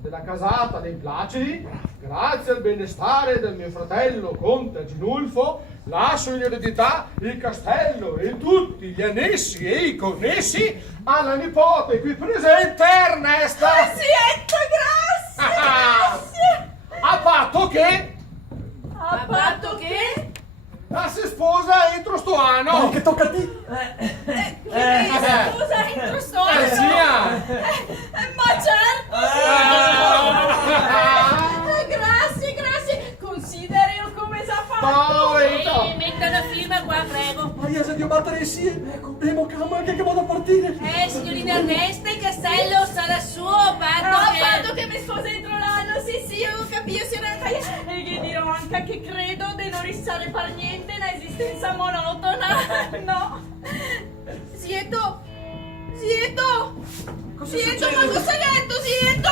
della casata dei Placidi, grazie al benestare del mio fratello Conte Ginulfo, lascio in eredità il castello e tutti gli annessi e i connessi alla nipote qui presente Ernesta. Siete, grazie! A patto che A patto che... la si sposa entro sto anno. Che tocca a te? Scusa, entro sto anno. Sia. Ma certo, sì. Grazie. Consideri come si fa. Paolito. Metta la firma qua, prego. Maria, se Dio battere insieme, ecco, primo calma che vado a partire. Signorina Ernesta, il castello sarà suo, a patto che mi sposa entro l'anno, sì, io capisco, signora e gli dirò anche che credo di non restare per niente in esistenza monotona, no? Zieto, Cosa ma succede? cosa hai detto, Zieto?